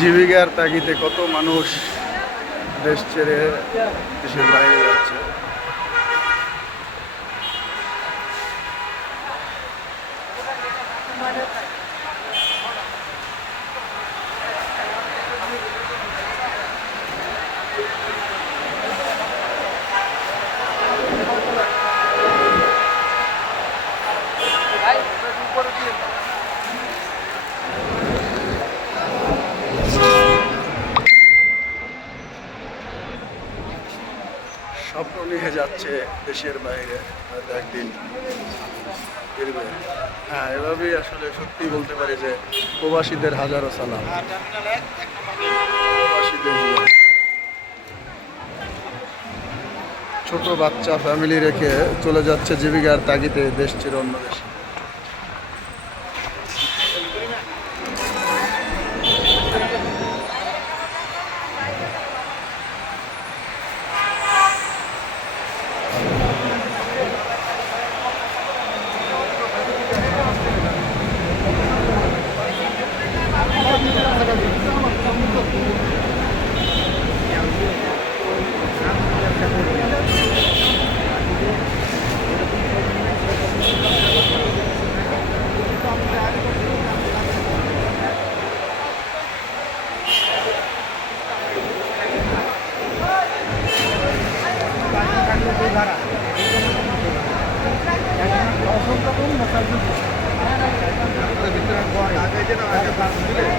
জীবিকার তাগিদে কত মানুষ দেশ ছেড়ে দেশের বাইরে যাচ্ছে? স্বপ্ন নিয়ে যাচ্ছে দেশের বাইরে হয়তো একদিন ফিরবে। হ্যাঁ এভাবেই আসলে সত্যি বলতে পারি যে প্রবাসীদের হাজারো সালাম। প্রবাসীদের। ছোট বাচ্চা ফ্যামিলি রেখে চলে যাচ্ছে জীবিকার তাগিদে দেশ ছিল অন্য দেশে। চেষ্টা করুন না তার ভিতরে আগে যেন আগে দিলে